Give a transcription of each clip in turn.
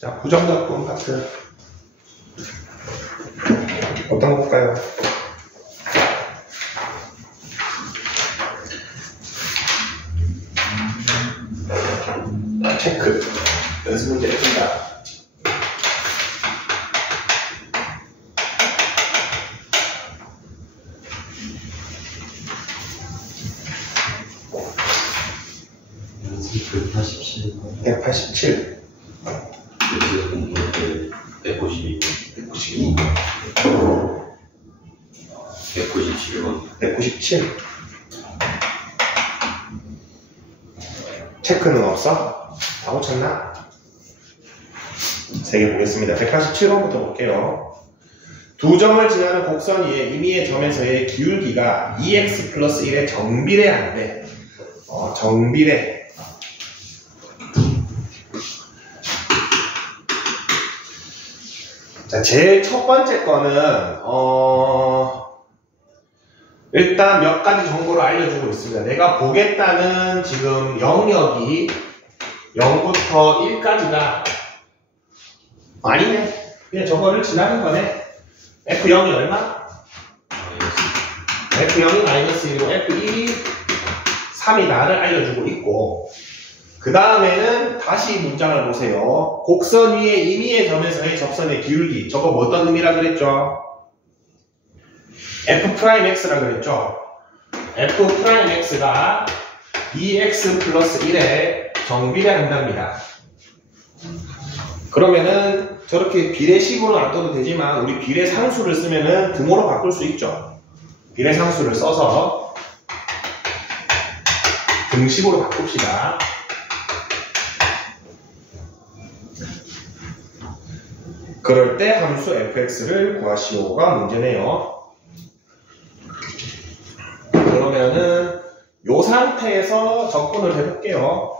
자, 부정적분 파트. 어떤 거 볼까요? 체크. 연습 문제 해준다. 연습 187. 187. 192. 192. 197번. 197. 체크는 없어? 다 고쳤나? 3개 보겠습니다. 187번부터 볼게요. 두 점을 지나는 곡선 위에 임의의 점에서의 기울기가 2x 플러스 1에 정비례한데, 정비례. 자, 제일 첫 번째 거는, 일단 몇 가지 정보를 알려주고 있습니다. 내가 보겠다는 지금 영역이 0부터 1까지가 아니네. 그냥 저거를 지나는 거네. F0이 얼마? F0이 마이너스 1이고 F1이 3이다를 알려주고 있고, 그 다음에는 다시 문장을 보세요. 곡선 위에 임의의 점에서의 접선의 기울기. 저거 뭐 어떤 의미라 그랬죠? F'X라 그랬죠? F'X가 2x 플러스 1에 정비례한답니다. 그러면은 저렇게 비례식으로는 안 떠도 되지만 우리 비례상수를 쓰면은 등호로 바꿀 수 있죠. 비례상수를 써서 등식으로 바꿉시다. 그럴 때 함수 fx를 구하시오가 문제네요. 그러면은 이 상태에서 접근을 해볼게요.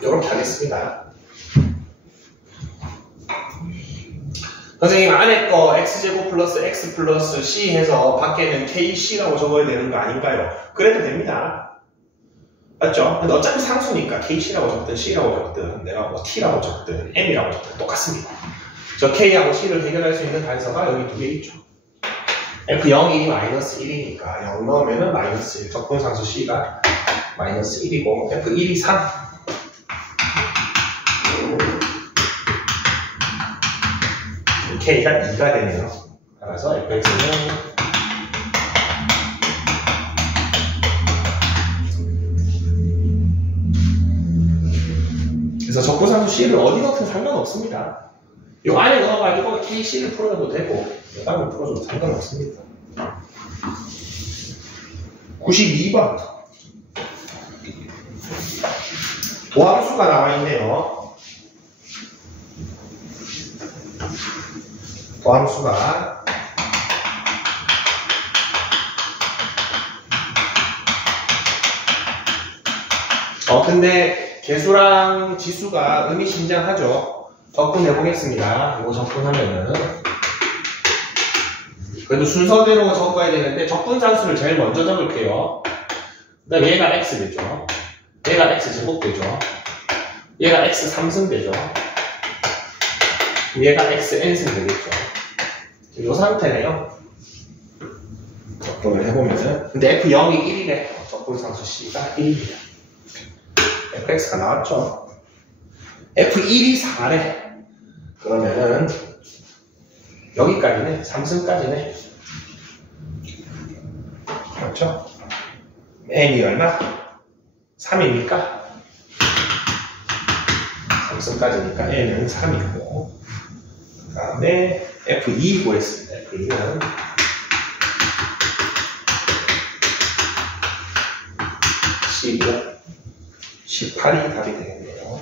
이렇게 하겠습니다. 선생님, 안에 거 x제곱 플러스 x 플러스 c 해서 밖에는 kc라고 적어야 되는 거 아닌가요? 그래도 됩니다. 맞죠? 근데 어차피 상수니까 kc라고 적든 c라고 적든 내가 뭐 t라고 적든 m이라고 적든 똑같습니다. 저 k하고 c를 해결할 수 있는 단서가 여기 두 개 있죠. f0이 마이너스 1이니까 0 넣으면은 마이너스 1. 적분상수 c가 마이너스 1이고 f1이 3. k가 2가 되네요. 따라서 fx는 그래서 적분상수 c를 어디 넣든 상관없습니다. 이 안에 넣어가지고 kc를 풀어줘도 되고 여담을 풀어줘도 상관없습니다. 92번 도함수가 나와있네요. 도함수가 근데 개수랑 지수가 의미심장하죠. 적분해 보겠습니다. 이거 적분하면은 그래도 순서대로 적어야 되는데 적분상수를 제일 먼저 적을게요. 그다음 얘가 x 되죠. 얘가 x 제곱 되죠. 얘가 x 3승 되죠. 얘가 x n승 되겠죠. 이 상태네요. 적분을 해보면은 근데 f0이 1이래. 적분상수 c가 1입니다. fx가 나왔죠. f1이 4래. 그러면은 여기까지네. 3승까지네. 맞죠? n이 얼마? 3이니까 3승까지니까 n은 3이고 그 다음에 f2 구했습니다. f2는 12, 18이 답이 되겠네요.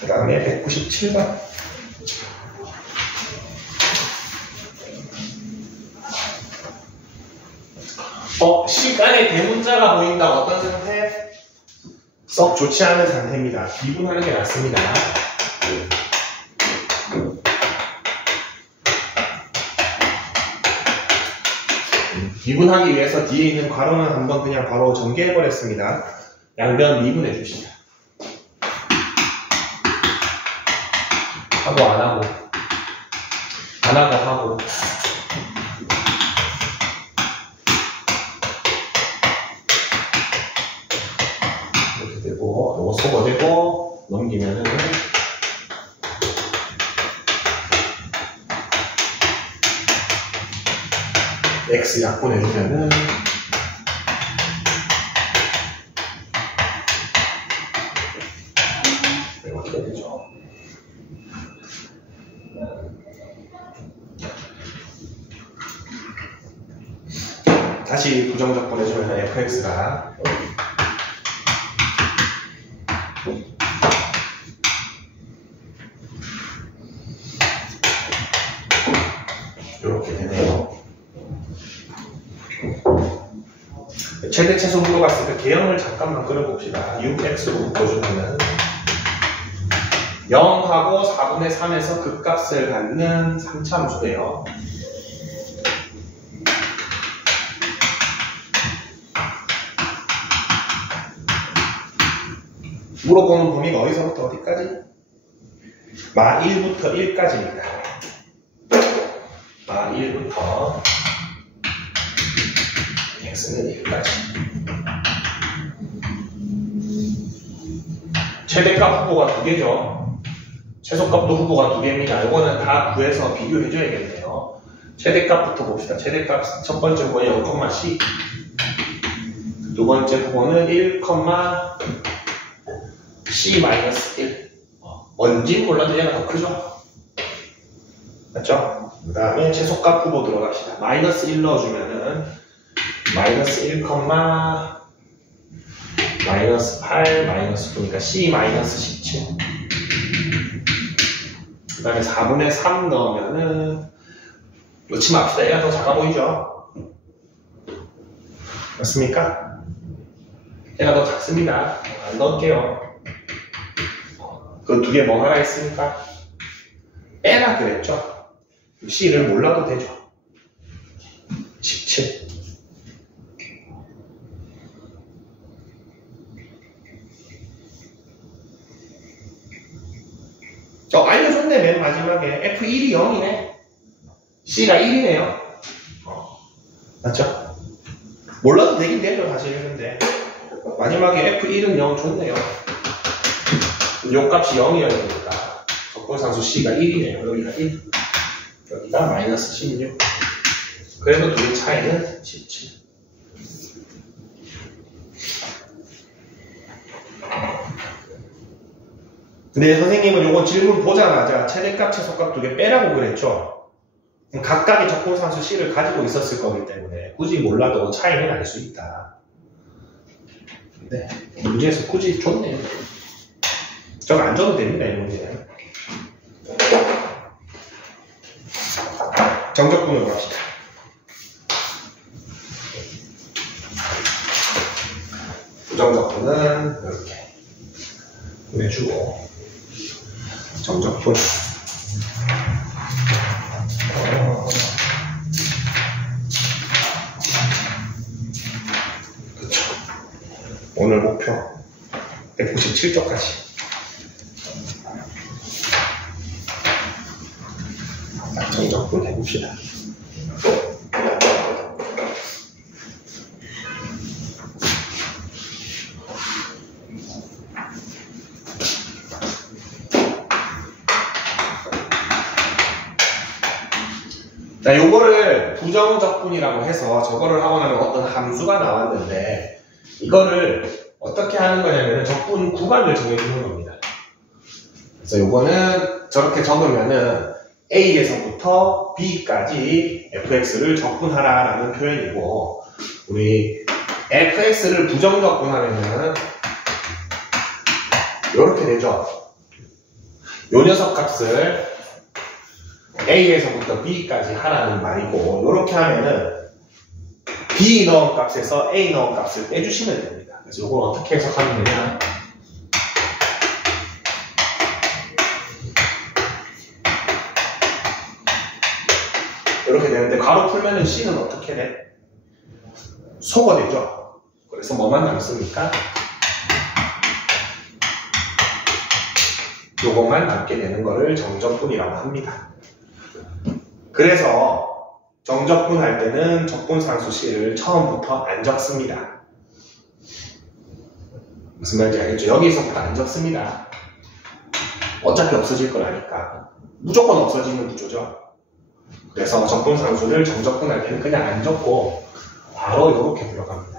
그 다음에 197번. 시간의 대문자가 보인다. 어떤 상태? 썩 좋지 않은 상태입니다. 비분하는 게 낫습니다. 미분하기 위해서 뒤에 있는 괄호는 한번 그냥 바로 전개해버렸습니다. 양변 미분해 줍시다. 하고 안 하고 안 하고 하고 이렇게 되고 요거 쏟아내고 넘기면은 x 약분해주면은 이렇게 되죠. 다시 부정적분해주면 fx가 이렇게 되네요. 최대 최소 분모가 있으니까 개형을 잠깐만 끌어봅시다. 6x로 묶어주면 0하고 4분의 3에서 극값을 갖는 3차함수예요. 물어보는 범위가 어디서부터 어디까지? 마 1부터 1까지입니다. 마 1부터 x는 1까지. 최대값 후보가 2개죠. 최소값도 후보가 2개입니다. 이거는 다 구해서 비교해줘야겠네요. 최대값부터 봅시다. 최대값 첫 번째 후보는 0,c, 두 번째 후보는 1, C-1. 뭔지 몰라도 얘가 더 크죠? 맞죠? 그 다음에 최소값 후보 들어갑시다. 마이너스 1 넣어주면은 마이너스 1, 마이너스 8, 마이너스 9니까 C-17. 그 다음에 4분의 3 넣으면은 놓지 맙시다. 얘가 더 작아 보이죠? 맞습니까? 얘가 더 작습니다. 안 넣을게요. 그 두 개 뭐 하나 있습니까? 빼라 그랬죠? C를 몰라도 되죠. 17. 알려줬네. 맨 마지막에 F1이 0이네. C가 1이네요. 맞죠? 몰라도 되긴 되죠 사실. 근데 마지막에 F1은 0 줬네요. 요 값이 0이어야 되니까 적분상수 C가 1이네요. 여기가 1, 여기가 마이너스 16. 그래도 둘의 차이는 17. 근데 선생님은 요거 질문 보자마자 최대값, 최소값 두 개 빼라고 그랬죠? 각각의 적분상수 C를 가지고 있었을 거기 때문에 굳이 몰라도 차이는 알 수 있다. 근데 문제에서 굳이 줬네요. 저거 안 줘도 됩니다, 이 문제는. 정적분으로 합시다. 부정적분은 이렇게 보내주고, 정적분. 그쵸. 오늘 목표 197쪽까지. 정적분 해봅시다. 자, 요거를 부정적분이라고 해서 저거를 하고 나면 어떤 함수가 나왔는데 이거를 어떻게 하는 거냐면 적분 구간을 정해주는 겁니다. 그래서 요거는 저렇게 적으면은 A에서부터 B까지 fx를 적분하라라는 표현이고, 우리 fx를 부정적분하면은 이렇게 되죠. 요 녀석 값을 A에서부터 B까지 하라는 말이고, 이렇게 하면은 B 넣은 값에서 A 넣은 값을 빼주시면 됩니다. 그래서 이걸 어떻게 해석하면 되냐? 이렇게 되는데, 가로 풀면은 C는 어떻게 돼? 소거되죠. 그래서 뭐만 남습니까? 요것만 남게 되는 거를 정적분이라고 합니다. 그래서 정적분 할 때는 적분상수 C를 처음부터 안 적습니다. 무슨 말인지 알겠죠? 여기서부터 안 적습니다. 어차피 없어질 거라니까. 무조건 없어지는 구조죠. 그래서 적분상수를 정적분 할 때는 그냥 안 적고 바로 이렇게 들어갑니다.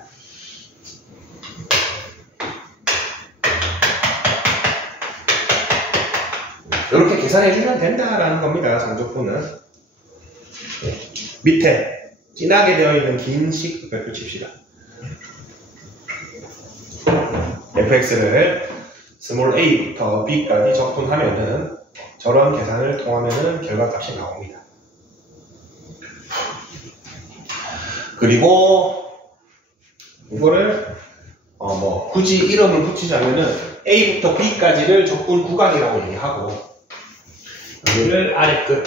이렇게 계산해 주면 된다라는 겁니다. 정적분은. 밑에 진하게 되어 있는 긴 식별표 칩시다. fx를 스몰 a부터 b까지 적분하면은 저런 계산을 통하면은 결과값이 나옵니다. 그리고 이거를 굳이 이름을 붙이자면은 a부터 b까지를 적분 구간이라고 얘기하고 여기를 아래 끝,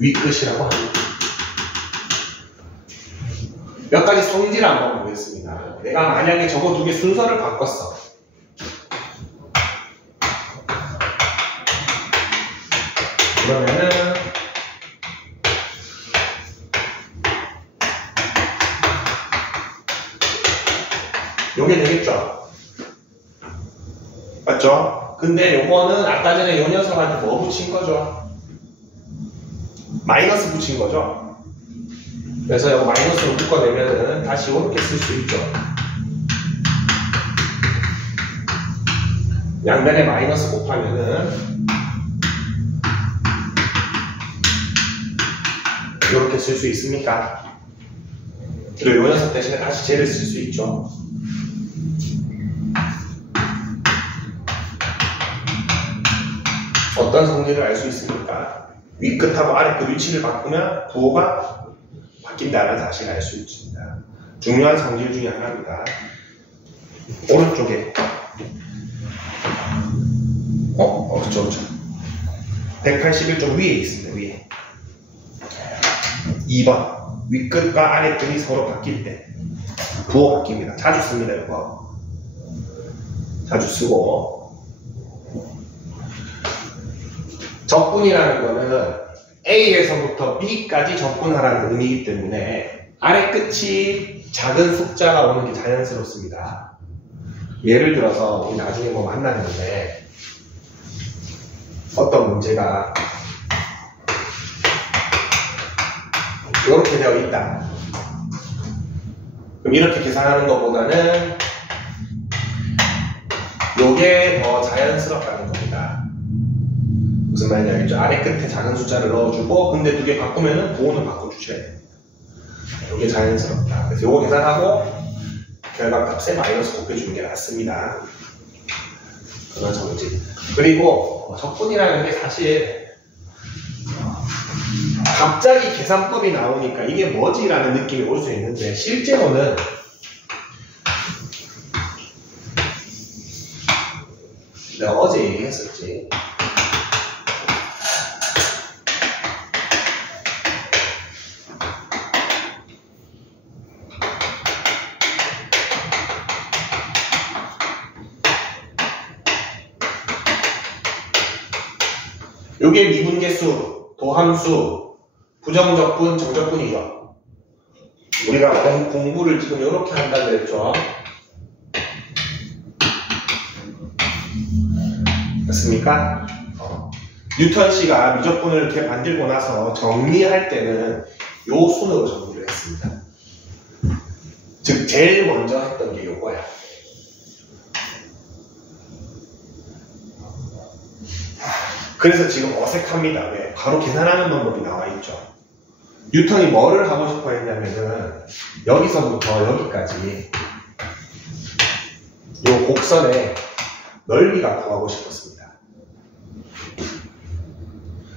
위 끝이라고 합니다. 몇 가지 성질을 한번 보겠습니다. 내가 만약에 저거 두 개 순서를 바꿨어. 그러면은 요게 되겠죠? 맞죠? 근데 요거는 아까 전에 요 녀석한테 뭐 붙인 거죠? 마이너스 붙인 거죠? 그래서 이거 마이너스로 묶어내면은 다시 이렇게 쓸 수 있죠. 양변에 마이너스 곱하면은 이렇게 쓸 수 있습니까? 그리고 이 녀석 대신에 다시 쟤를 쓸 수 있죠. 어떤 성질을 알 수 있습니까? 윗끝하고 아래끝 위치를 바꾸면 부호가 바뀐다는 사실을 알 수 있습니다. 중요한 성질 중에 하나입니다. 오른쪽에 그렇죠. 181쪽 위에 있습니다. 위에 2번 윗끝과 아래끝이 서로 바뀔 때 부호 바뀝니다. 자주 씁니다. 이거 자주 쓰고 적분이라는 거는 A에서부터 B까지 적분하라는 의미이기 때문에 아래 끝이 작은 숫자가 오는 게 자연스럽습니다. 예를 들어서 우리 나중에 뭐 만났는데 어떤 문제가 이렇게 되어 있다. 그럼 이렇게 계산하는 것보다는 이게 더 자연스럽다는 겁니다. 무슨 말인지 알겠죠? 아래 끝에 작은 숫자를 넣어주고 근데 두 개 바꾸면은 부호는 바꿔주셔야 돼요. 이게 자연스럽다. 그래서 이거 계산하고 결과값에 마이너스 곱해주는 게 낫습니다. 그런 정지. 그리고 적분이라는 게 사실 갑자기 계산법이 나오니까 이게 뭐지? 라는 느낌이 올 수 있는데 실제로는 내가 어제 얘기했었지. 요게 미분계수, 도함수, 부정적분, 정적분이죠. 우리가 공부를 지금 이렇게 한다고 했죠. 맞습니까? 뉴턴 씨가 미적분을 이렇게 만들고 나서 정리할 때는 요 순으로 정리를 했습니다. 즉, 제일 먼저 했던 게 요거야. 그래서 지금 어색합니다. 왜? 바로 계산하는 방법이 나와 있죠. 뉴턴이 뭐를 하고 싶어 했냐면은 여기서부터 여기까지 요 곡선의 넓이가 구하고 싶었습니다.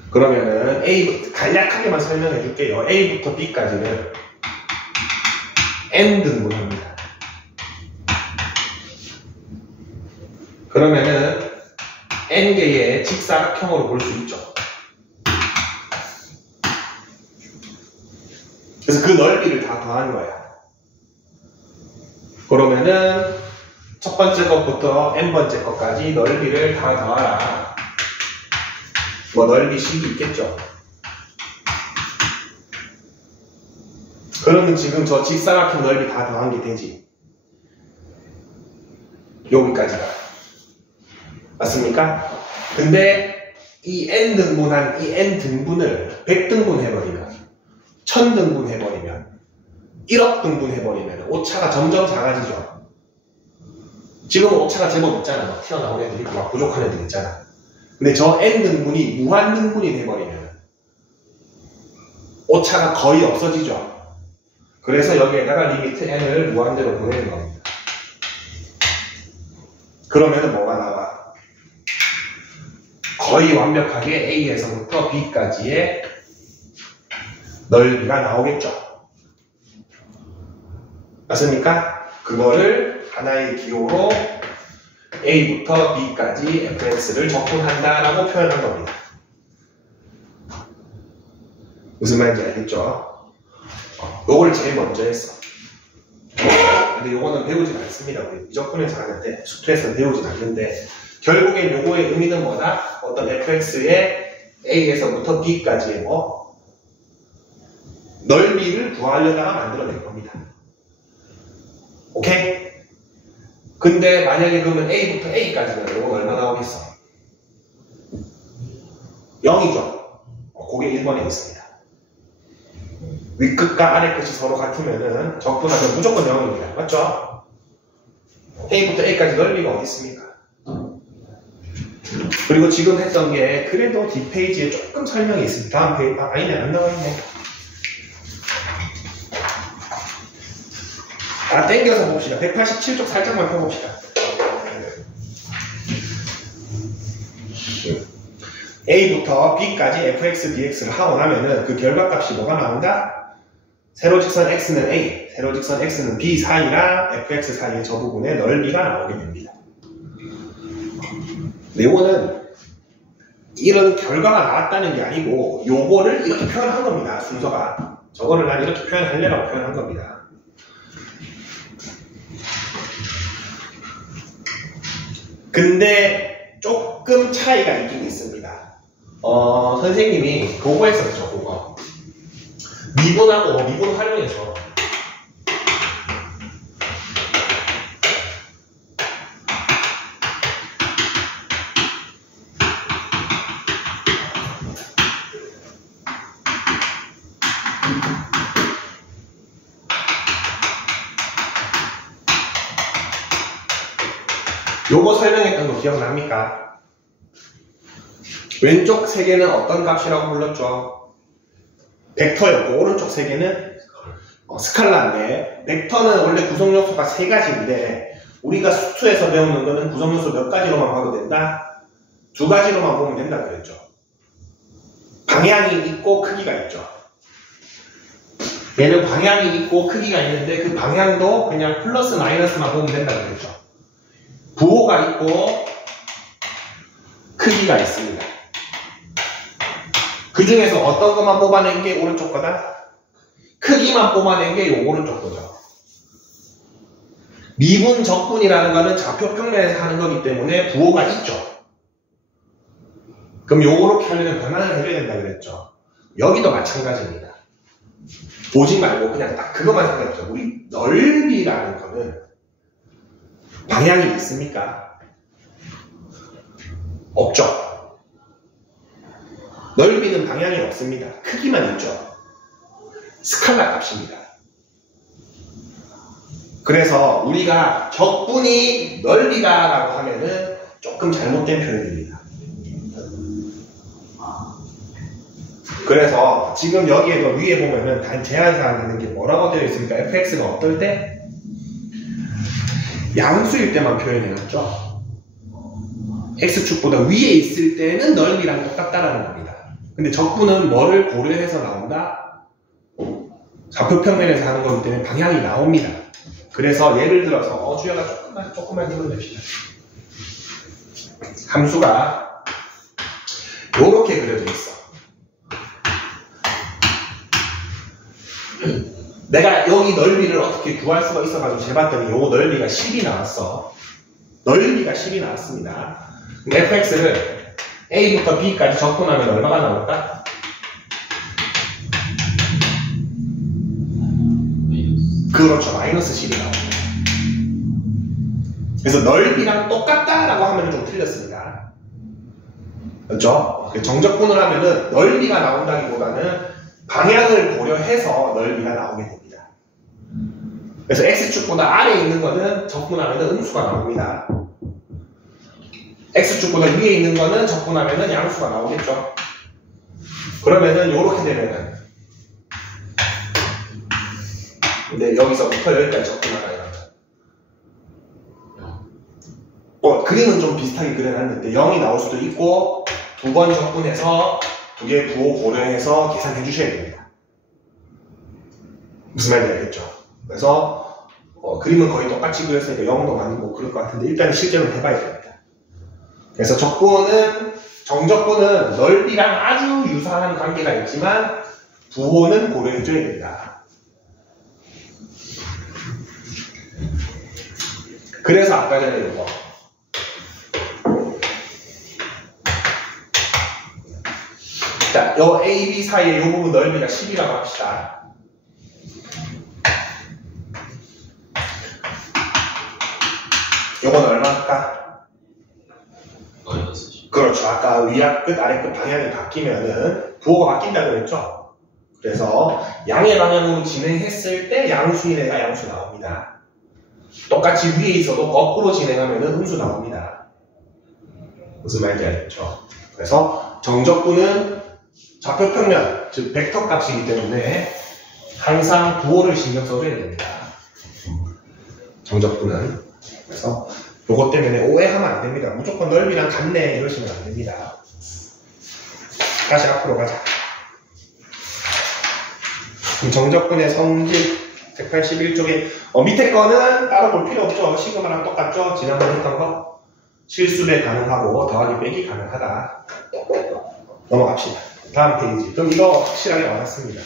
그러면은 간략하게만 설명해 줄게요. A부터 B까지는 N등분합니다. 그러면은 N개의 직사각형으로 볼 수 있죠. 그래서 그 넓이를 다 더한 거야. 그러면은 첫 번째 것부터 n번째 것까지 넓이를 다 더하라. 뭐 넓이 식이 있겠죠. 그러면 지금 저 직사각형 넓이 다 더한 게 되지. 여기까지가. 맞습니까? 근데 이 n등분한 이 n등분을 100등분 해버리면 1000등분 해버리면 1억 등분 해버리면 오차가 점점 작아지죠. 지금은 오차가 제법 있잖아. 막 튀어나온 애들 있고 막 부족한 애들 있잖아. 근데 저 n등분이 무한등분이 돼버리면 오차가 거의 없어지죠. 그래서 여기에다가 리미트 n을 무한대로 보내는 겁니다. 그러면 뭐가 나와? 거의 완벽하게 A에서부터 B까지의 넓이가 나오겠죠. 맞습니까? 그거를 하나의 기호로 A부터 B까지 fx를 적분한다라고 표현한 겁니다. 무슨 말인지 알겠죠? 요걸 제일 먼저 했어. 근데 요거는 배우진 않습니다. 우리 미적분에서 하는데, 수투에서는 배우진 않는데, 결국엔 요거의 의미는 뭐다? 어떤 fx의 A에서부터 B까지의 뭐 넓이를 구하려다가 만들어낸 겁니다. 오케이? 근데 만약에 그러면 A부터 A까지는 요건 얼마 나오겠어? 0이죠. 그게 1번에 있습니다. 윗끝과 아래끝이 서로 같으면은 적분하면 무조건 0입니다. 맞죠? A부터 A까지 넓이가 어디 있습니까? 그리고 지금 했던 게 그래도 뒷페이지에 조금 설명이 있습니다. 다음 페이지, 아니네, 안 나와있네. 땡겨서 봅시다. 187쪽 살짝만 펴봅시다. A부터 B까지 fx, dx를 하고 나면은 그 결과값이 뭐가 나온다? 세로직선 x는 A, 세로직선 x는 B 사이랑 fx 사이의 저 부분의 넓이가 나오게 됩니다. 요거는 이런 결과가 나왔다는 게 아니고 요거를 이렇게 표현한 겁니다. 순서가. 저거를 난 이렇게 표현하려고 표현한 겁니다. 근데 조금 차이가 있긴 있습니다. 선생님이 그거 했었죠. 그거 미분하고 미분 활용해서 요거 설명했던 거 기억납니까? 왼쪽 세 개는 어떤 값이라고 불렀죠? 벡터였고 오른쪽 세 개는 스칼라인데 벡터는 원래 구성요소가 세 가지인데 우리가 수투에서 배우는 거는 구성요소 몇 가지로만 봐도 된다? 두 가지로만 보면 된다 그랬죠. 방향이 있고 크기가 있죠. 얘는 방향이 있고 크기가 있는데 그 방향도 그냥 플러스 마이너스만 보면 된다 그랬죠. 부호가 있고 크기가 있습니다. 그 중에서 어떤 것만 뽑아낸 게 오른쪽 거다? 크기만 뽑아낸 게 이 오른쪽 거죠. 미분 적분이라는 거는 좌표 평면에서 하는 거기 때문에 부호가 있죠. 그럼 요렇게 하려면 변환을 해줘야 된다 그랬죠. 여기도 마찬가지입니다. 보지 말고 그냥 딱 그것만 생각해보세요. 우리 넓이라는 거는 방향이 있습니까? 없죠. 넓이는 방향이 없습니다. 크기만 있죠. 스칼라 값입니다. 그래서 우리가 적분이 넓이다 라고 하면은 조금 잘못된 표현입니다. 그래서 지금 여기에 위에 보면은 단 제한사항 있는 게 뭐라고 되어 있습니까? fx가 어떨 때? 양수일 때만 표현해놨죠. x축보다 위에 있을 때는 넓이랑 똑같다라는 겁니다. 근데 적분은 뭐를 고려해서 나온다? 좌표 평면에서 하는 거기 때문에 방향이 나옵니다. 그래서 예를 들어서 주야가 조금만 힘을 냅시다. 함수가 요렇게 그려져 있어. 내가 여기 넓이를 어떻게 구할 수가 있어가지고 재봤더니 요 넓이가 10이 나왔어. 넓이가 10이 나왔습니다. fx를 a부터 b까지 적분하면 얼마가 나올까? 그렇죠. 마이너스 10이 나옵니다. 그래서 넓이랑 똑같다라고 하면 좀 틀렸습니다. 그렇죠? 정적분을 하면은 넓이가 나온다기보다는 방향을 고려해서 넓이가 나오게 됩니다. 그래서 x축보다 아래에 있는 거는 적분하면 음수가 나옵니다. x축보다 위에 있는 거는 적분하면 양수가 나오겠죠. 그러면은 요렇게 되면은 근데 여기서부터 여기까지 적분하라. 그림은 좀 비슷하게 그려놨는데 0이 나올 수도 있고 두 번 적분해서 두 개 부호 고려해서 계산해 주셔야 됩니다. 무슨 말인지 알겠죠? 그래서 그림은 거의 똑같이 그렸으니까 0도 아니고 그럴 것 같은데 일단 실제로 해봐야 됩니다. 그래서 정적분은 넓이랑 아주 유사한 관계가 있지만 부호는 고려해줘야 됩니다. 그래서 아까 전에 이거 자, 요 A, B 사이에 요 부분 넓이가 10이라고 합시다. 요건 얼마일까? 그렇죠. 아까 위압 끝, 아래 끝 방향이 바뀌면은 부호가 바뀐다고 그랬죠? 그래서 양의 방향으로 진행했을 때 양수인 애가 양수 나옵니다. 똑같이 위에 있어도 거꾸로 진행하면은 음수 나옵니다. 무슨 말인지 알겠죠? 그래서 정적분은 좌표평면, 즉 벡터 값이기 때문에 항상 부호를 신경 써줘야 됩니다. 정적분은. 그래서 요것 때문에 오해하면 안 됩니다. 무조건 넓이랑 같네 이러시면 안 됩니다. 다시 앞으로 가자. 정적분의 성질 181쪽에 밑에 거는 따로 볼 필요 없죠. 시그마랑 똑같죠. 지난번에 했던 거. 실수배 가능하고 더하기 빼기 가능하다. 넘어갑시다. 다음 페이지. 그럼 이거 확실하게 알았습니다.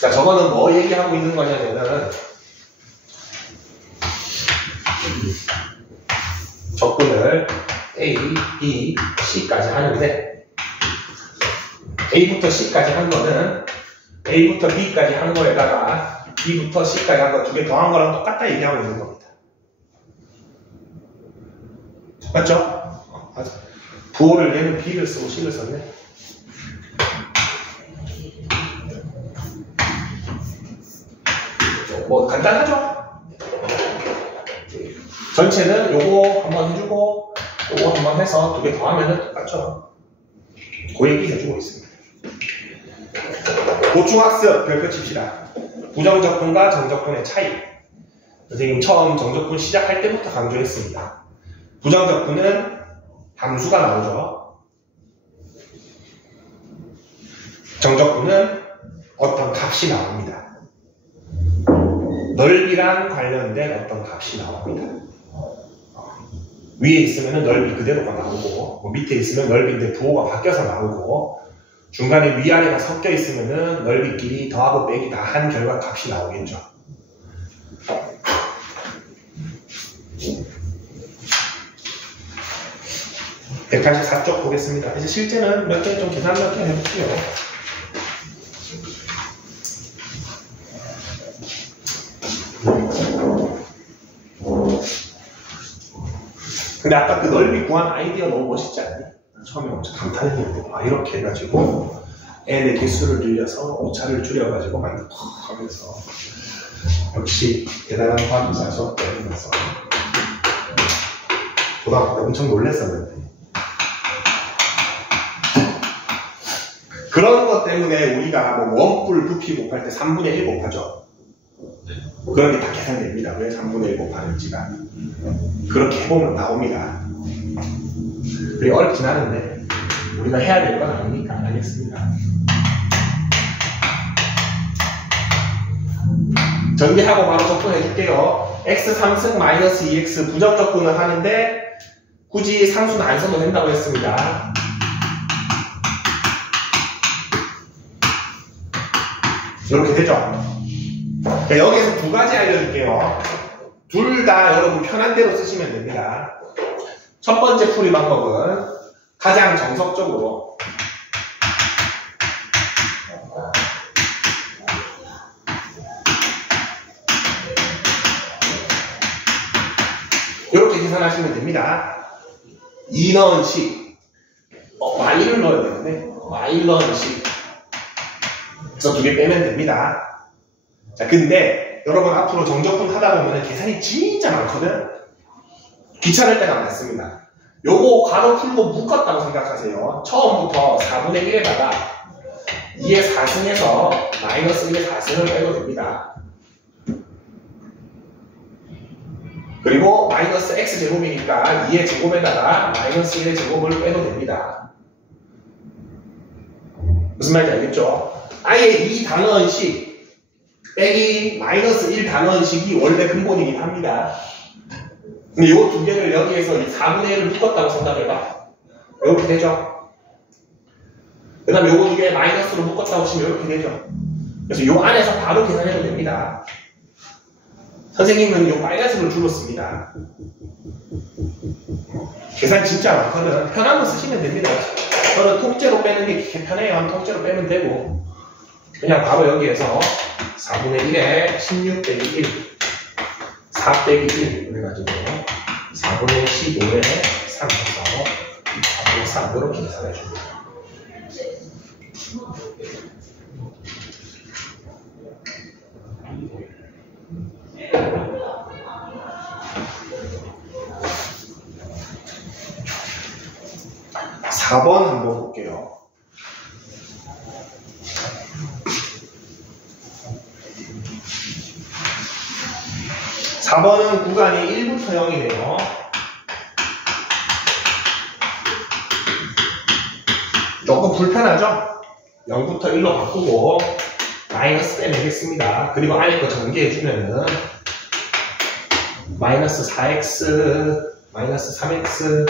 자, 저거는 뭐 얘기하고 있는 거냐면은 적분을 A, B, C까지 하는데 A부터 C까지 한 거는 A부터 B까지 한 거에다가 B부터 C까지 한 거 두 개 더한 거랑 똑같다 얘기하고 있는 겁니다. 맞죠? 맞아. 부호를 얘는 B를 쓰고 C를 썼네. 뭐 간단하죠? 전체는 요거 한번 해주고 요거 한번 해서 두 개 더하면 똑같죠? 그 얘기 해주고 있습니다. 보충학습 별표 칩시다. 부정적분과 정적분의 차이. 선생님 처음 정적분 시작할 때부터 강조했습니다. 부정적분은 함수가 나오죠. 정적분은 어떤 값이 나옵니다. 넓이랑 관련된 어떤 값이 나옵니다. 위에 있으면 넓이 그대로가 나오고 뭐 밑에 있으면 넓이인데 부호가 바뀌어서 나오고 중간에 위아래가 섞여 있으면 넓이끼리 더하고 빼기 다 한 결과 값이 나오겠죠. (184쪽) 보겠습니다. 이제 실제는 몇 개 좀 계산 몇 개 해볼게요. 근데 아까 그 넓이 구한 아이디어 너무 멋있지 않니? 처음에 엄청 감탄했는데 이렇게 해가지고 n의 개수를 늘려서 오차를 줄여가지고 만들고 하면서 역시 대단한 과학자 수업 때문에서 고등학교 때 엄청 놀랬었는데 그런 것 때문에 우리가 뭐 원뿔 부피 곱할 때 3분의 1 곱하죠. 그런 게 다 계산됩니다. 왜 3분의 1 곱하는지가. 그렇게 해보면 나옵니다. 그게 어렵진 않은데 우리가 해야 될 건 아니니까 안 하겠습니다. 정리하고 바로 적분해줄게요. x 3승 마이너스 2x 부정적분을 하는데 굳이 상수는 안 써도 된다고 했습니다. 이렇게 되죠. 그러니까 여기에서 두 가지 알려줄게요. 둘 다 여러분 편한 대로 쓰시면 됩니다. 첫 번째 풀이 방법은 가장 정석적으로 이렇게 계산하시면 됩니다. 2넣은씩 y를 넣어야 되는데 y 넣은씩 그래서 두 개 빼면 됩니다. 자, 근데 여러분 앞으로 정적분 하다 보면 계산이 진짜 많거든. 귀찮을 때가 많습니다. 요거 가로 풀고 묶었다고 생각하세요. 처음부터 4분의 1에다가 2의 4승에서 마이너스 1의 4승을 빼도 됩니다. 그리고 마이너스 x제곱이니까 2의 제곱에다가 마이너스 1의 제곱을 빼도 됩니다. 무슨 말인지 알겠죠? 아예 이 단어은식 빼기 마이너스 1 단어은식이 원래 근본이긴 합니다. 근데 이 두 개를 여기에서 이 4분의 1을 묶었다고 생각해봐. 이렇게 되죠? 그 다음에 요거 두 개 마이너스로 묶었다고 치면 이렇게 되죠? 그래서 요 안에서 바로 계산해도 됩니다. 선생님은 요 빨간색으로 줄였습니다. 계산 진짜 많거든. 편한 거 쓰시면 됩니다. 저는 통째로 빼는 게 이렇게 편해요. 통째로 빼면 되고 그냥 바로 여기에서 4분의 1에 16 빼기 1 4 빼기 1 그래가지고 4분의 15에 3 해서 4분의 3 이렇게 계산해줍니다. (4번) 한번 볼게요. 4번은 구간이 1부터 0이네요. 조금 불편하죠? 0부터 1로 바꾸고 마이너스 빼내겠습니다. 그리고 안에 거 전개해주면은 마이너스 4x, 마이너스 3x,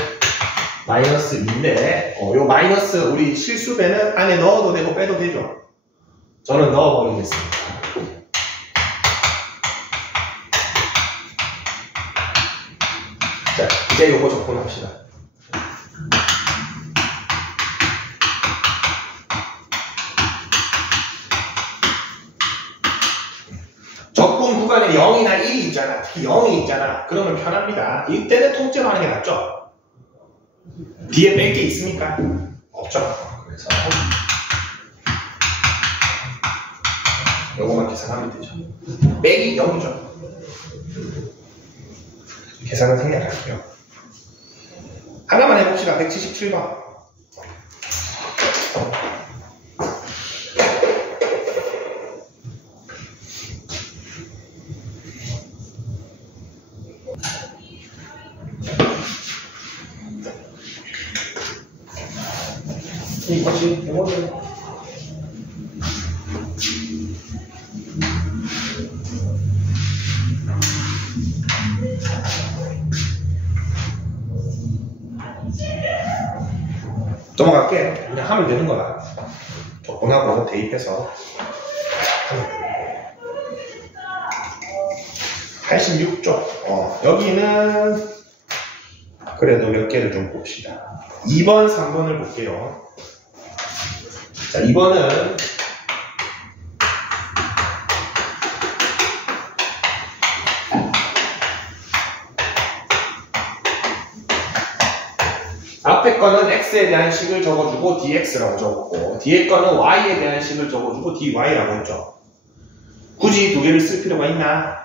마이너스 2인데 요 마이너스 우리 실수배는 안에 넣어도 되고 빼도 되죠? 저는 넣어버리겠습니다. 자, 이제 요거 적분합시다. 적분 구간에 0이나 1이 있잖아. 특히 0이 있잖아. 그러면 편합니다. 이때는 통째로 하는 게 낫죠? 뒤에 뺄 게 있습니까? 없죠. 그래서 요거만 계산하면 되죠. 빼기 0이죠. 계산은 생략할게요. 하나만 해봅시다. 177번. 이것이 이거는 넘어갈게. 그냥 하면 되는 거야. 적분하고 대입해서 86쪽. 여기는 그래도 몇 개를 좀 봅시다. 2번, 3번을 볼게요. 자, 2번은 앞에 거는 x에 대한 식을 적어주고 dx라고 적었고 뒤에 거는 y에 대한 식을 적어주고 dy라고 했죠. 굳이 두 개를 쓸 필요가 있나?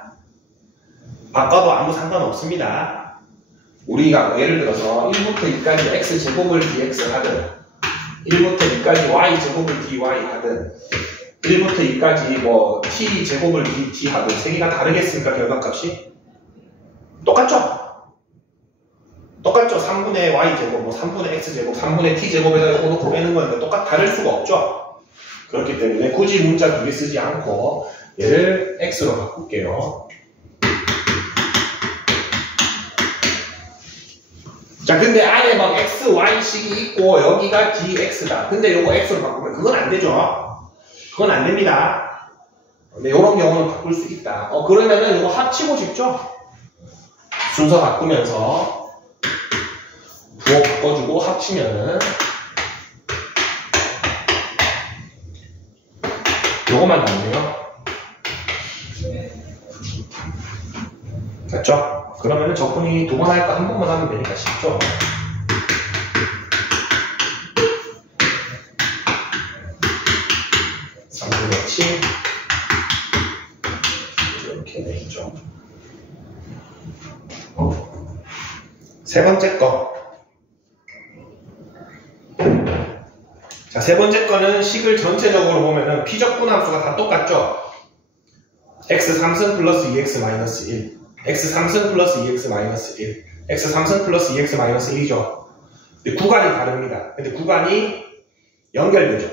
바꿔도 아무 상관없습니다. 우리가 예를 들어서 1부터 2까지 x제곱을 dx 하든 1부터 2까지 y제곱을 dy 하든 1부터 2까지 뭐 t제곱을 dt 하든 세 개가 다르겠습니까? 결과값이? 똑같죠? 똑같죠? 3분의 y제곱, 뭐 3분의 x제곱, 3분의 t제곱에다 이거 놓고 빼는 거니까 다를 수가 없죠? 그렇기 때문에 굳이 문자 두 개 쓰지 않고 얘를 x로 바꿀게요. 자, 근데 안에 막 x, y식이 있고 여기가 dx다. 근데 요거 x로 바꾸면 그건 안 되죠? 그건 안 됩니다. 근데 이런 경우는 바꿀 수 있다. 그러면은 이거 합치고 싶죠? 순서 바꾸면서 부호 바꿔주고 합치면은 요거만 남네요. 맞죠? 그러면은 적분이 2번 할까 1번만 하면 되니까 쉽죠? 이렇게 되죠. 세 번째 거. 자, 세 번째 거는 식을 전체적으로 보면은 피적분 함수가 다 똑같죠? x 3승 플러스 2x 마이너스 1, x 3승 플러스 2x 마이너스 1, x 3승 플러스 2x 마이너스 1이죠. 근데 구간이 다릅니다. 근데 구간이 연결되죠.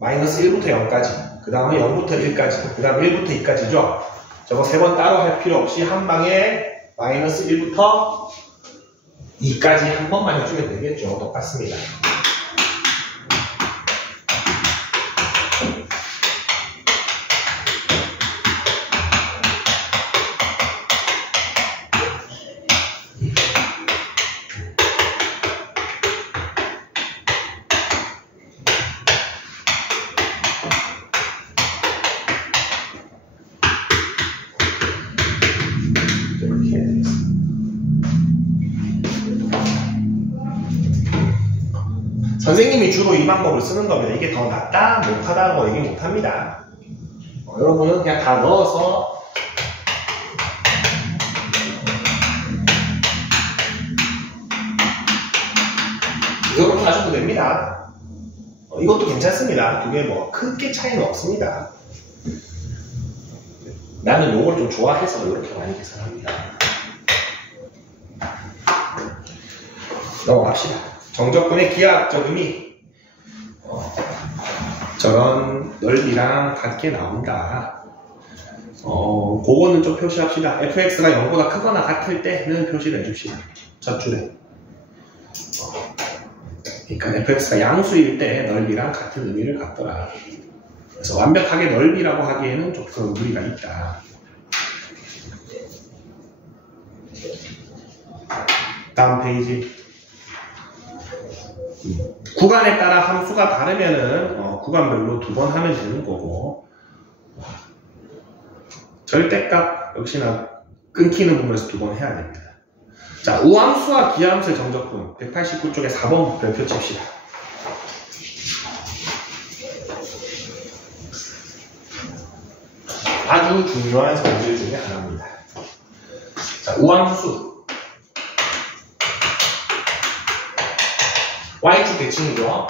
마이너스 1부터 0까지, 그 다음에 0부터 1까지, 그 다음에 1부터 2까지죠. 저거 세 번 따로 할 필요 없이 한 방에 마이너스 1부터 2까지 한 번만 해주면 되겠죠. 똑같습니다. 선생님이 주로 이 방법을 쓰는 겁니다. 이게 더 낫다, 못하다고 얘기 못합니다. 여러분은 그냥 다 넣어서 이렇게 하셔도 됩니다. 이것도 괜찮습니다. 그게 뭐 크게 차이는 없습니다. 나는 요걸 좀 좋아해서 이렇게 많이 계산합니다. 넘어갑시다. 정적분의 기하학적 의미. 저런 넓이랑 같게 나온다. 그거는 좀 표시합시다. fx가 0보다 크거나 같을 때는 표시를 해줍시다. 젖줄에. 그러니까 fx가 양수일 때 넓이랑 같은 의미를 갖더라. 그래서 완벽하게 넓이라고 하기에는 조금 무리가 있다. 다음 페이지. 구간에 따라 함수가 다르면은 구간별로 2번 하면 되는 거고, 절대값 역시나 끊기는 부분에서 2번 해야 됩니다. 자, 우함수와 기함수의 정적분 189쪽에 4번 별표 칩시다. 아주 중요한 성질 중에 하나입니다. 자, 우함수 Y축 대칭이죠.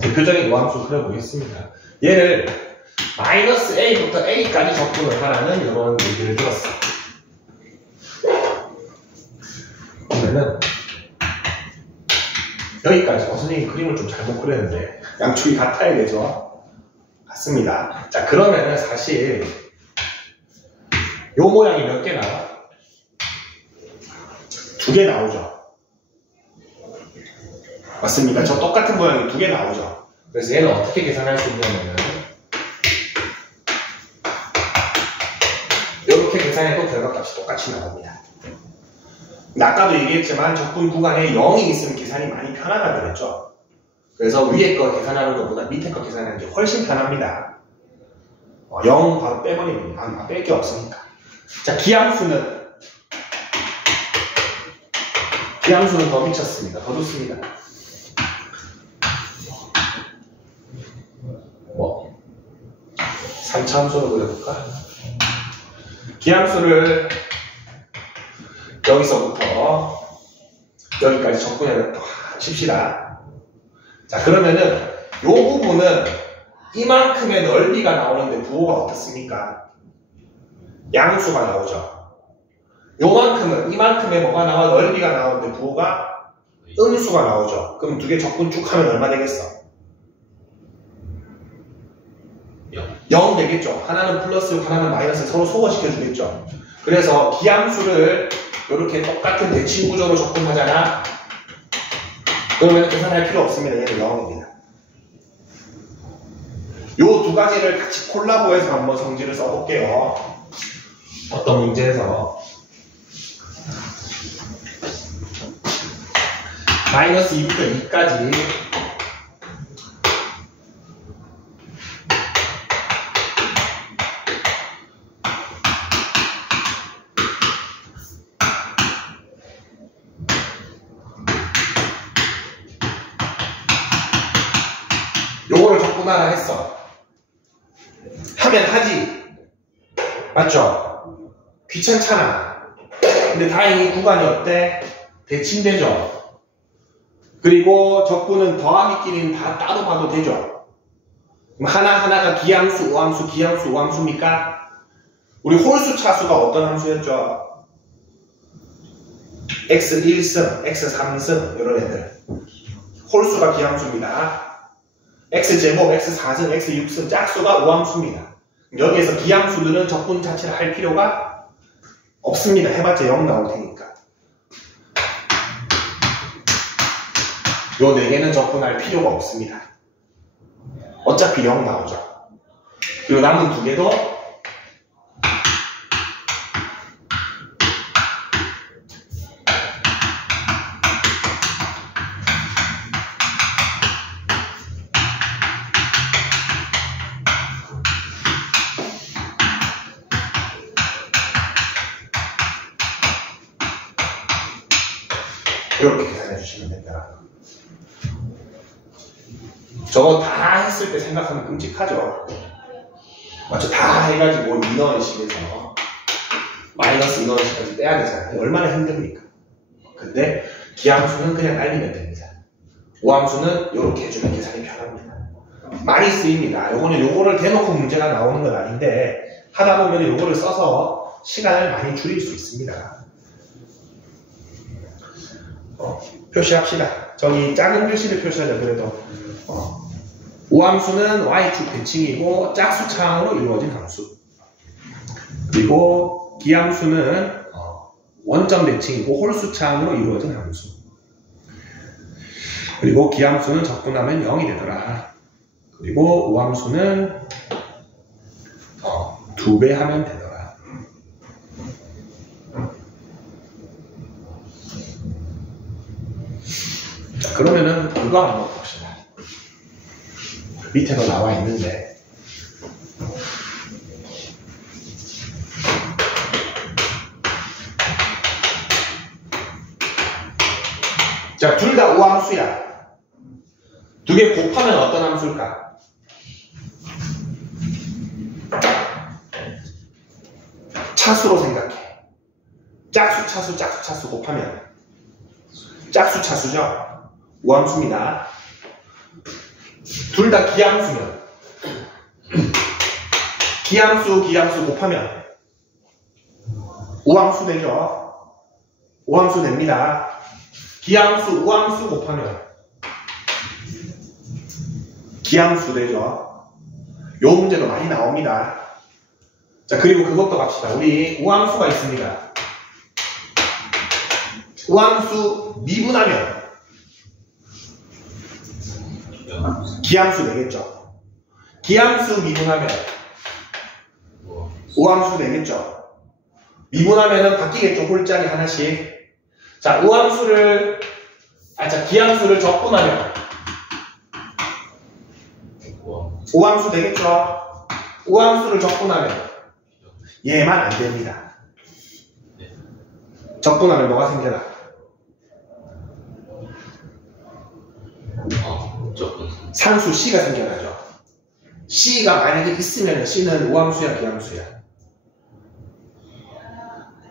대표적인 우함수 그려보겠습니다. 얘를 마이너스 A부터 A까지 적분을 하라는 이런 얘기를 들었어요. 그러면은 여기까지. 선생님이 그림을 좀 잘못 그렸는데 양축이 같아야 되죠. 같습니다. 자, 그러면은 사실 요 모양이 몇 개 나와? 2개 나오죠. 맞습니까? 저 똑같은 모양이 2개 나오죠. 그래서 얘는 어떻게 계산할 수 있냐면은 이렇게 계산해도 결과값이 똑같이 나옵니다. 근데 아까도 얘기했지만 적분 구간에 0이 있으면 계산이 많이 편하다 그랬죠. 그래서 위에 거 계산하는 것보다 밑에 거 계산하는 게 훨씬 편합니다. 0 바로 빼버리면 뺄 게 없으니까. 자, 기함수는 더 미쳤습니다. 더 좋습니다. 3차 함수로 그려볼까? 기함수를 여기서부터 여기까지 적분해서 칩시다. 자, 그러면은 요 부분은 이만큼의 넓이가 나오는데 부호가 어떻습니까? 양수가 나오죠. 요만큼은 이만큼의 뭐가 나와? 넓이가 나오는데 부호가 음수가 나오죠. 그럼 2개 적분 쭉 하면 얼마 되겠어? 0 되겠죠. 하나는 플러스, 하나는 마이너스, 서로 소거시켜 주겠죠. 그래서 기함수를 이렇게 똑같은 대칭 구조로 적분하잖아. 그러면 계산할 필요 없습니다. 얘는 0입니다. 요 두 가지를 같이 콜라보해서 한번 성질을 써볼게요. 어떤 문제에서 마이너스 2부터 2까지 요거를 적분하라 했어. 하면 하지. 맞죠? 귀찮잖아. 근데 다행히 구간이 어때? 대칭되죠? 그리고 적분은 더하기끼리는 다 따로 봐도 되죠? 그럼 하나하나가 기함수, 우함수, 기함수, 우함수입니까? 우리 홀수 차수가 어떤 함수였죠? x1승, x3승 이런 애들. 홀수가 기함수입니다. x제곱, x4승, x6승 짝수가 우함수입니다. 여기에서 기함수들은 적분 자체를 할 필요가 없습니다. 해봤자 0 나올 테니까. 요 4개는 적분할 필요가 없습니다. 어차피 0 나오죠. 그리고 남은 2개도 이렇게 계산해 주시면 됩니다. 저거 다 했을 때 생각하면 끔찍하죠. 맞죠? 다 해가지고 인원식에서 마이너스 인원식까지 떼야 되잖아요. 얼마나 힘듭니까? 근데 기함수는 그냥 알리면 됩니다. 우함수는 이렇게 해주면 계산이 편합니다. 많이 쓰입니다. 요거를 대놓고 문제가 나오는 건 아닌데 하다 보면 요거를 써서 시간을 많이 줄일 수 있습니다. 표시합시다. 저기 작은 글씨를 표시하자. 그래도 우함수는 y축 대칭이고 짝수차항으로 이루어진 함수. 그리고 기함수는 원점 대칭이고 홀수차항으로 이루어진 함수. 그리고 기함수는 적분하면 0이 되더라. 그리고 우함수는 2배 하면 되더라. 자, 그러면은 그거 한번 봅시다. 밑에도 나와 있는데 자, 둘 다 우함수야. 2개 곱하면 어떤 함수일까? 차수로 생각해. 짝수, 차수 곱하면 짝수, 차수죠? 우함수입니다. 둘 다 기함수면 기함수 곱하면 우함수 되죠? 우함수 됩니다. 기함수, 우함수 곱하면 기함수 되죠? 요 문제도 많이 나옵니다. 자, 그리고 그것도 갑시다. 우리 우함수가 있습니다. 우함수 미분하면 기함수 되겠죠? 기함수 미분하면 우함수 되겠죠? 미분하면은 바뀌겠죠? 홀짝이 하나씩. 자, 기함수를 적분하면 우함수 되겠죠? 우함수를 적분하면 얘만 안 됩니다. 적분하면 뭐가 생겨나? 상수 C가 생겨나죠. C가 만약에 있으면 C는 우함수야, 기함수야?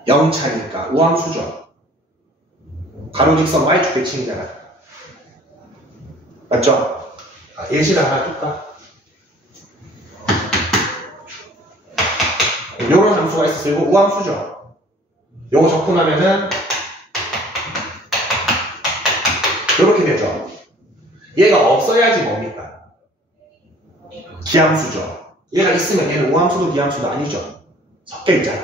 0차니까 우함수죠. 가로직선 Y축 대칭이잖아. 맞죠? 예시를 하나 줄까? 요런 함수가 있었어요. 이거 우함수죠. 요거 적분하면은 요렇게 되죠. 얘가 없어야지 뭡니까? 기함수죠. 얘가 있으면 얘는 우함수도 기함수도 아니죠. 섞여 있잖아.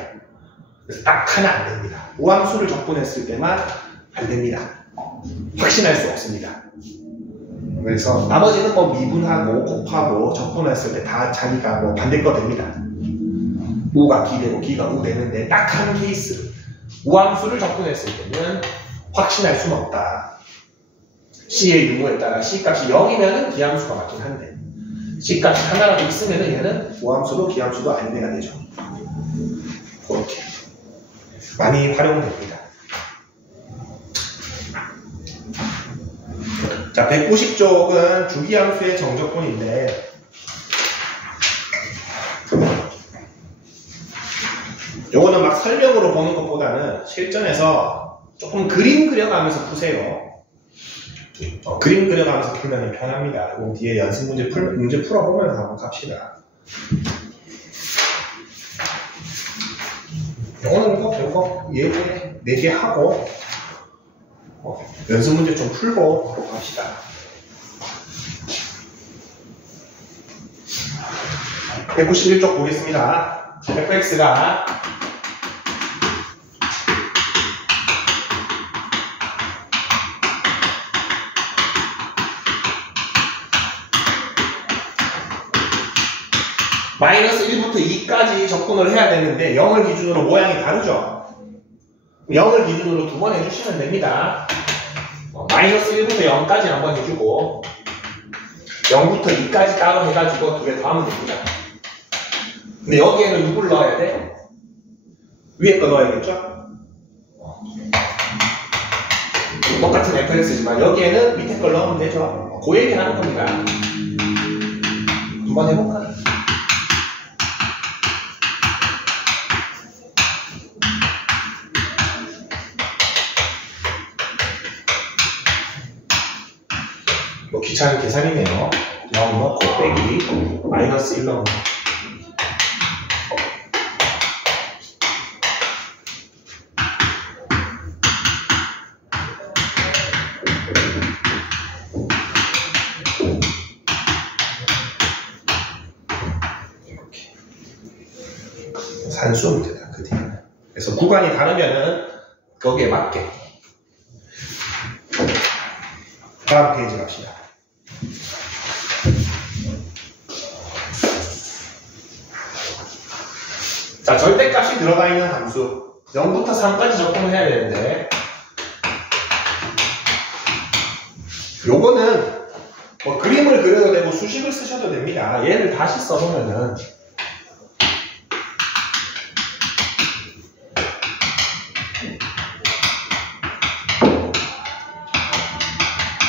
그래서 딱 하나 안 됩니다. 우함수를 적분했을 때만 안 됩니다. 확신할 수 없습니다. 그래서 나머지는 뭐 미분하고 곱하고 적분했을 때 다 자기가 뭐 반대거 됩니다. 우가 기되고 기가 우 되는데 딱 한 케이스 우함수를 적분했을 때는 확신할 수는 없다. C의 유무에 따라 C값이 0이면 기함수가 맞긴 한데 C값이 하나라도 있으면 얘는 우함수도 기함수도 아닌 애가 되죠. 그렇게 많이 활용됩니다. 자, 190쪽은 주기함수의 정적분인데 요거는 막 설명으로 보는 것보다는 실전에서 조금 그림 그려가면서 푸세요. 그림 그려가면서 풀면 편합니다. 그럼 뒤에 연습 문제 풀어보면서 한번 갑시다. 요거는 뭐 별거 예제 4개 하고 연습 문제 좀 풀고 바로 갑시다. (191쪽) 보겠습니다. fx가 마이너스 1부터 2까지 적분을 해야 되는데 0을 기준으로 모양이 다르죠. 0을 기준으로 2번 해주시면 됩니다. 마이너스 1부터 0까지 한번 해주고 0부터 2까지 따로 해가지고 2개 더 하면 됩니다. 근데 여기에는 누굴 넣어야 돼? 위에 거 넣어야겠죠? 똑같은 fx지만 여기에는 밑에 걸 넣으면 되죠. 그 얘기 하는 겁니다. 한번 해볼까? 뭐 귀찮은 계산이네요. 0 넣고 빼기 마이너스 1 넣고 이렇게 산수 문제다. 그 뒤에는. 그래서 구간이 다르면은 거기에 맞게 다음 페이지 갑시다. 자, 절대값이 들어가 있는 함수 0부터 3까지 적분을 해야 되는데 요거는 뭐 그림을 그려도 되고 수식을 쓰셔도 됩니다. 얘를 다시 써보면은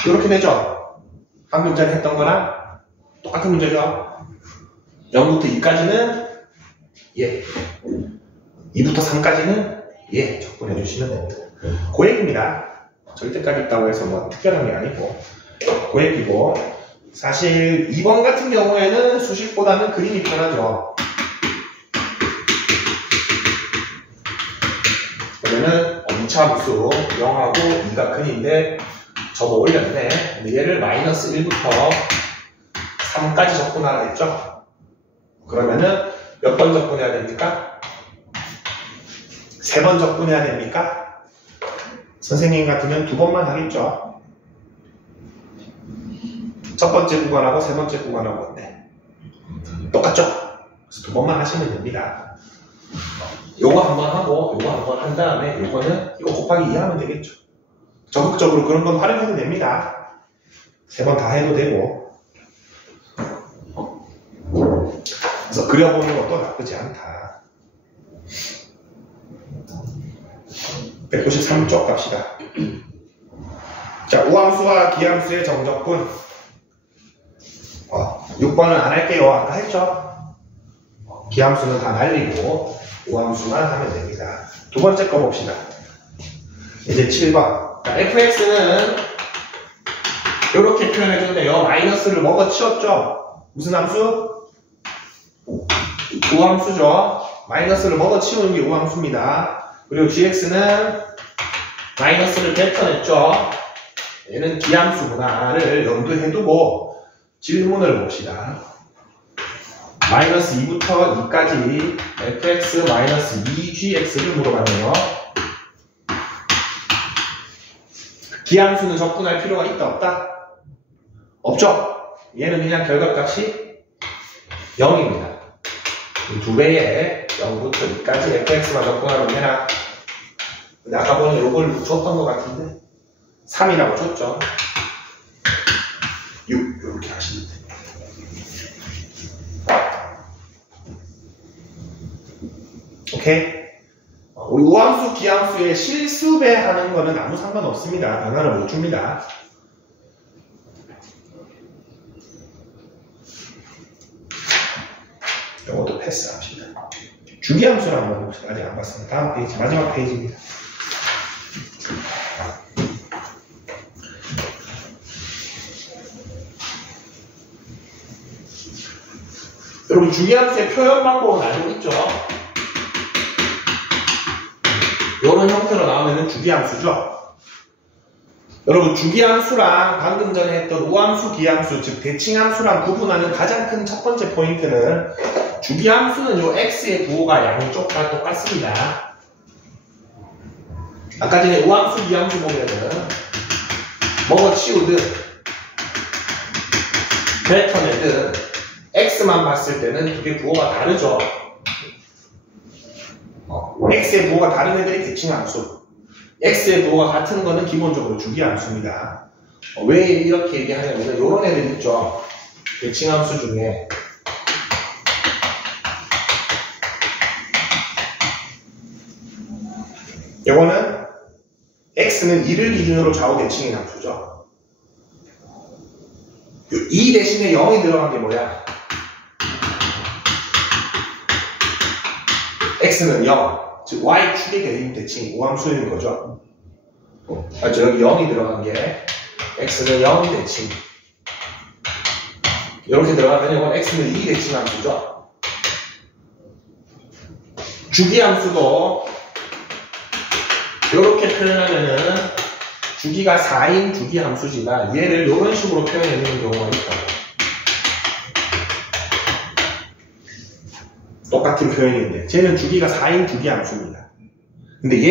이렇게 되죠. 방금 전에 했던 거랑 똑같은 문제죠. 0부터 2까지는 예, 2부터 3까지는 예 적분해 주시면 됩니다. 그 얘기입니다. 절대값이 있다고 해서 뭐 특별한 게 아니고 그 얘기고, 사실 2번 같은 경우에는 수식보다는 그림이 편하죠. 그러면은 2차 함수 0하고 2가 근인데 접어 올렸네. 근데 얘를 마이너스 1부터 3까지 적분하라 했죠. 그러면은 몇 번 적분해야 됩니까? 3번 적분해야 됩니까? 선생님 같으면 2번만 하겠죠. 첫 번째 구간하고 세 번째 구간하고 똑같죠? 그래서 2번만 하시면 됩니다. 요거 한번 하고 요거 한번 한 다음에 요거는 이거 곱하기 2 하면 되겠죠. 적극적으로 그런 건 활용해도 됩니다. 3번 다 해도 되고. 그래서 그려보는 것도 나쁘지 않다. 193쪽 갑시다. 자, 우함수와 기함수의 정적분. 6번은 안 할게요. 아까 했죠? 기함수는 다 날리고 우함수만 하면 됩니다. 두 번째 거 봅시다. 이제 7번. 자, fx는 이렇게 표현해줬는데요. 마이너스를 먹어치웠죠? 무슨 함수? 우함수죠. 마이너스를 먹어치우는 게 우함수입니다. 그리고 gx는 마이너스를 뱉어냈죠. 얘는 기함수구나를 염두에 두고 질문을 봅시다. 마이너스 2부터 2까지 fx 마이너스 2gx를 물어봤네요. 기함수는 적분할 필요가 있다 없다? 없죠? 얘는 그냥 결과값이 0입니다. 이 두 배에 0부터 2까지 fx만 적분하면 되나? 근데 아까 보니 요걸 줬던 것 같은데 3이라고 줬죠? 6 이렇게 하시면 돼요. 오케이? 우리 우함수, 기함수의 실수배하는 거는 아무 상관없습니다. 변화를 못 줍니다. 이것도 패스합시다. 주기함수를 한번 봅시다. 아직 안 봤습니다. 다음 페이지, 마지막 페이지입니다. 여러분, 주기함수의 표현 방법은 알고 있죠? 이런 형태로 나오면 주기함수죠? 여러분, 주기함수랑 방금 전에 했던 우함수, 기함수, 즉 대칭함수랑 구분하는 가장 큰 첫 번째 포인트는 주기함수는 요 x의 부호가 양쪽과 똑같습니다. 아까 전에 우함수, 기함수 보면은 먹어치우든 뱉어내든 x만 봤을 때는 그게 부호가 다르죠. x의 부호가 다른 애들이 대칭함수, x의 부호가 같은 거는 기본적으로 주기함수입니다. 왜 이렇게 얘기하냐면 이런 애들 있죠. 대칭함수 중에 이거는 x는 2를 기준으로 좌우 대칭인 함수죠. 2 대신에 0이 들어간 게 뭐야? x는 0, 즉 y축의 대칭 대칭 우함수인 거죠. 맞죠? 여기 0이 들어간 게 x는 0 대칭. 이렇게 들어가면 이건 x는 2 대칭 함수죠. 주기함수도 이렇게 표현하면은 주기가 4인 주기함수지만 얘를 이런 식으로 표현해내는 경우가 있다고. 똑같은 표현인데 쟤는 주기가 4인 주기함수입니다. 근데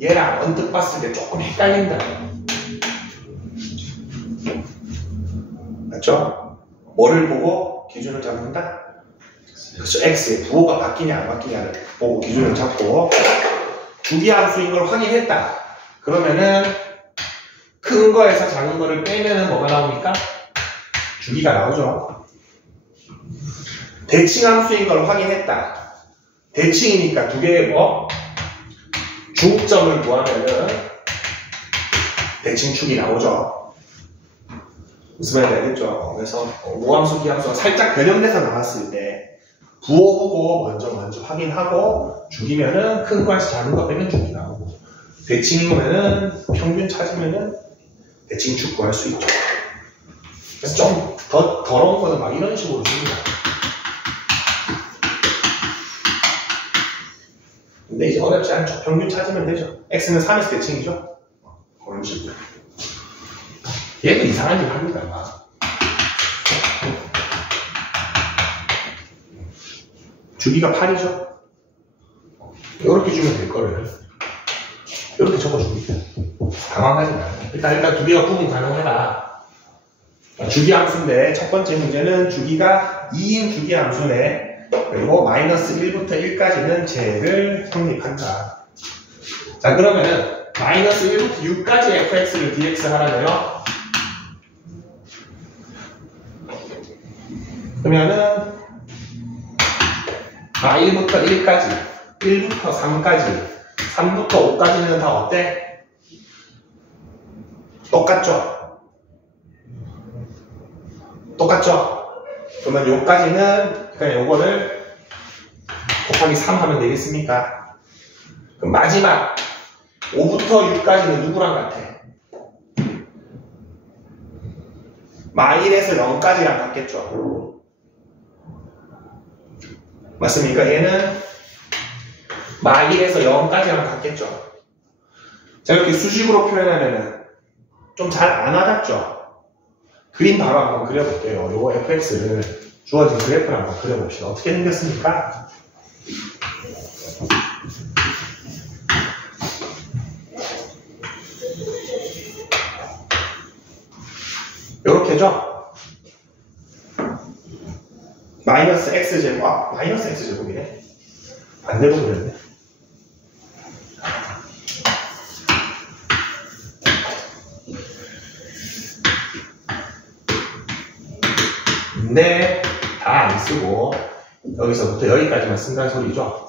얘랑 언뜻 봤을 때 조금 헷갈린다. 맞죠? 뭐를 보고 기준을 잡는다? 그렇죠. x의 부호가 바뀌냐 안 바뀌냐를 보고 기준을 잡고 주기함수인 걸 확인했다. 그러면은 큰 거에서 작은 거를 빼면은 뭐가 나옵니까? 주기가 나오죠. 대칭함수인 걸 확인했다. 대칭이니까 두 개의 뭐? 중점을 구하면은 대칭축이 나오죠. 무슨 말인지 알겠죠? 그래서 우함수, 기함수가 살짝 변형돼서 나왔을 때 부호 보고 먼저 확인하고 죽이면은 큰 거에서 작은 거 빼면 죽이 나오고 대칭이면은 평균 찾으면은 대칭축 구할 수 있죠. 그래서 좀 더 더러운 거는 막 이런 식으로 줍니다. 근데 이제 어렵지 않죠. 평균 찾으면 되죠. x는 3에서 대칭이죠. 그런 식으로. 얘도 이상한 일 합니다. 막. 주기가 8이죠. 이렇게 주면 될 거를 이렇게 적어줍니다. 당황하지 마요. 일단 두 개가 구분 가능하다. 주기함수인데 첫 번째 문제는 주기가 2인 주기함수네. 그리고 마이너스 1부터 1까지는 쟤를 성립한다. 자, 그러면은 마이너스 1부터 6까지 fx를 dx 하라며요. 그러면은 1부터 1까지, 1부터 3까지, 3부터 5까지는 다 어때? 똑같죠? 똑같죠? 그러면 요까지는 그냥 요거를 곱하기 3 하면 되겠습니까? 그럼 마지막 5부터 6까지는 누구랑 같아? 마1에서 0까지랑 같겠죠? 맞습니까? 얘는 마1에서 0까지랑 같겠죠? 자, 이렇게 수식으로 표현하면은 좀 잘 안 와닿죠? 그림 바로 한번 그려볼게요. 요거 fx를 주어진 그래프를 한번 그려봅시다. 어떻게 생겼습니까? 요렇게죠? 마이너스 x제곱, 마이너스 x제곱이네. 반대로 그렸네. 근데 다 안 쓰고 여기서부터 여기까지만 쓴다는 소리죠.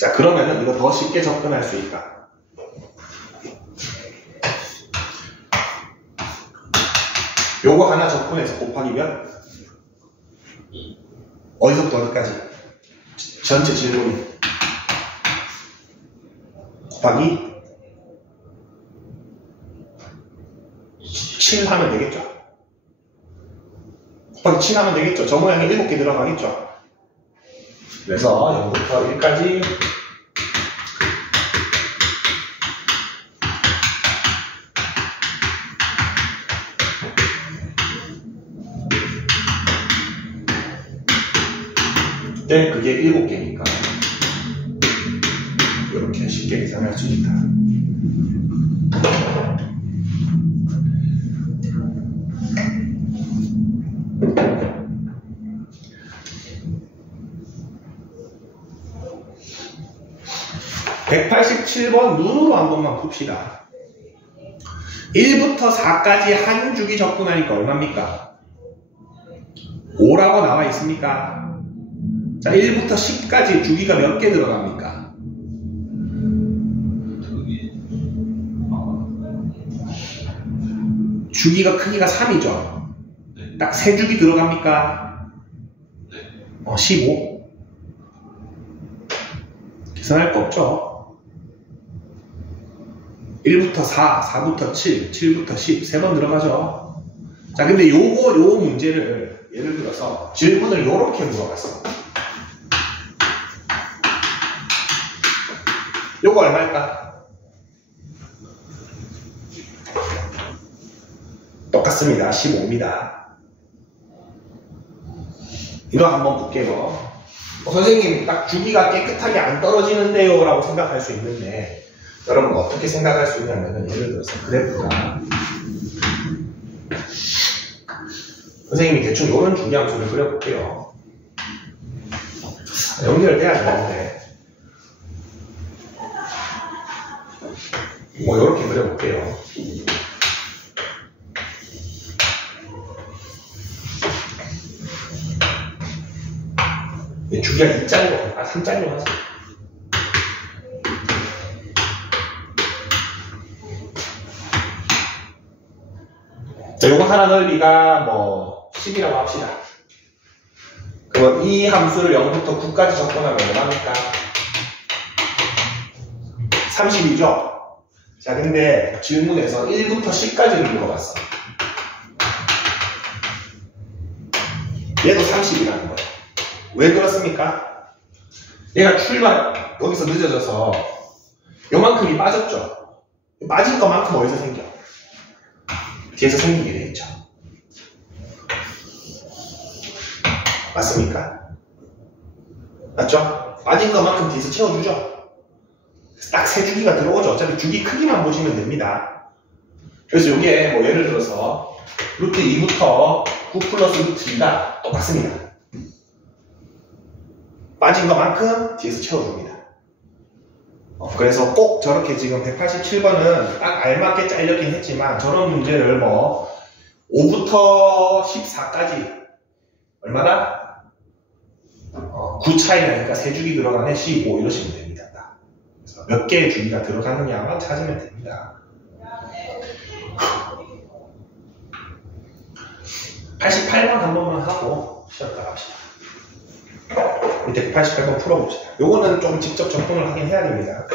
자, 그러면은 이거 더 쉽게 접근할 수 있다. 요거 하나 접근해서 곱하기 몇? 어디서부터 어디까지? 전체 질문이 곱하기 7 하면 되겠죠? 곱하기 7 하면 되겠죠? 저 모양이 7개 들어가겠죠? 그래서 0부터 1까지 네, 그게 7개니까 이렇게 쉽게 계산할 수 있다. (187번) 눈으로 한 번만 풉시다. 1부터 4까지 한 주기 접근하니까 얼마입니까? 5라고 나와 있습니까? 자, 1부터 10까지 주기가 몇 개 들어갑니까? 주기가 크기가 3이죠? 딱 3주기 들어갑니까? 15. 계산할 거 없죠? 1부터 4, 4부터 7, 7부터 10, 3번 들어가죠? 자, 근데 요 문제를 예를 들어서 질문을 요렇게 물어봤어. 요거 얼마일까? 똑같습니다. 15입니다. 이거 한번 볼게요. 선생님, 딱 주기가 깨끗하게 안 떨어지는데요 라고 생각할 수 있는데, 여러분 어떻게 생각할 수 있냐면, 예를 들어서 그래프가 선생님이 대충 이런 주기함수를 그려볼게요. 연결돼야 되는데 뭐 이렇게 그려볼게요. 주기가 2짜리로, 3짜리로 하죠. 자, 요거 하나 넓이가 뭐 10이라고 합시다. 그럼 이 함수를 0부터 9까지 접근하면 얼마입니까? 30이죠? 자, 근데 질문에서 1부터 10까지를 물어봤어. 얘도 30이라는 거예요. 왜 그렇습니까? 얘가 여기서 늦어져서 요만큼이 빠졌죠? 빠진 것만큼 어디서 생겨? 뒤에서 생기게 돼 있죠. 맞습니까? 맞죠? 빠진 것만큼 뒤에서 채워주죠? 딱 3주기가 들어오죠. 어차피 주기 크기만 보시면 됩니다. 그래서 이게 뭐 예를 들어서 루트 2부터 9 플러스 루트 2가 똑같습니다. 빠진 것만큼 뒤에서 채워줍니다. 그래서 꼭 저렇게 지금 187번은 딱 알맞게 잘렸긴 했지만 저런 문제를 뭐 5부터 14까지 얼마나? 9 차이 나니까 3주기 들어가네 15 이러시면 됩니다. 그래서 몇 개의 주기가 들어가느냐만 찾으면 됩니다. 88번 한 번만 하고 쉬었다 갑시다. 밑에 188번 풀어봅시다. 요거는 좀 직접 접근을 하긴 해야 됩니다.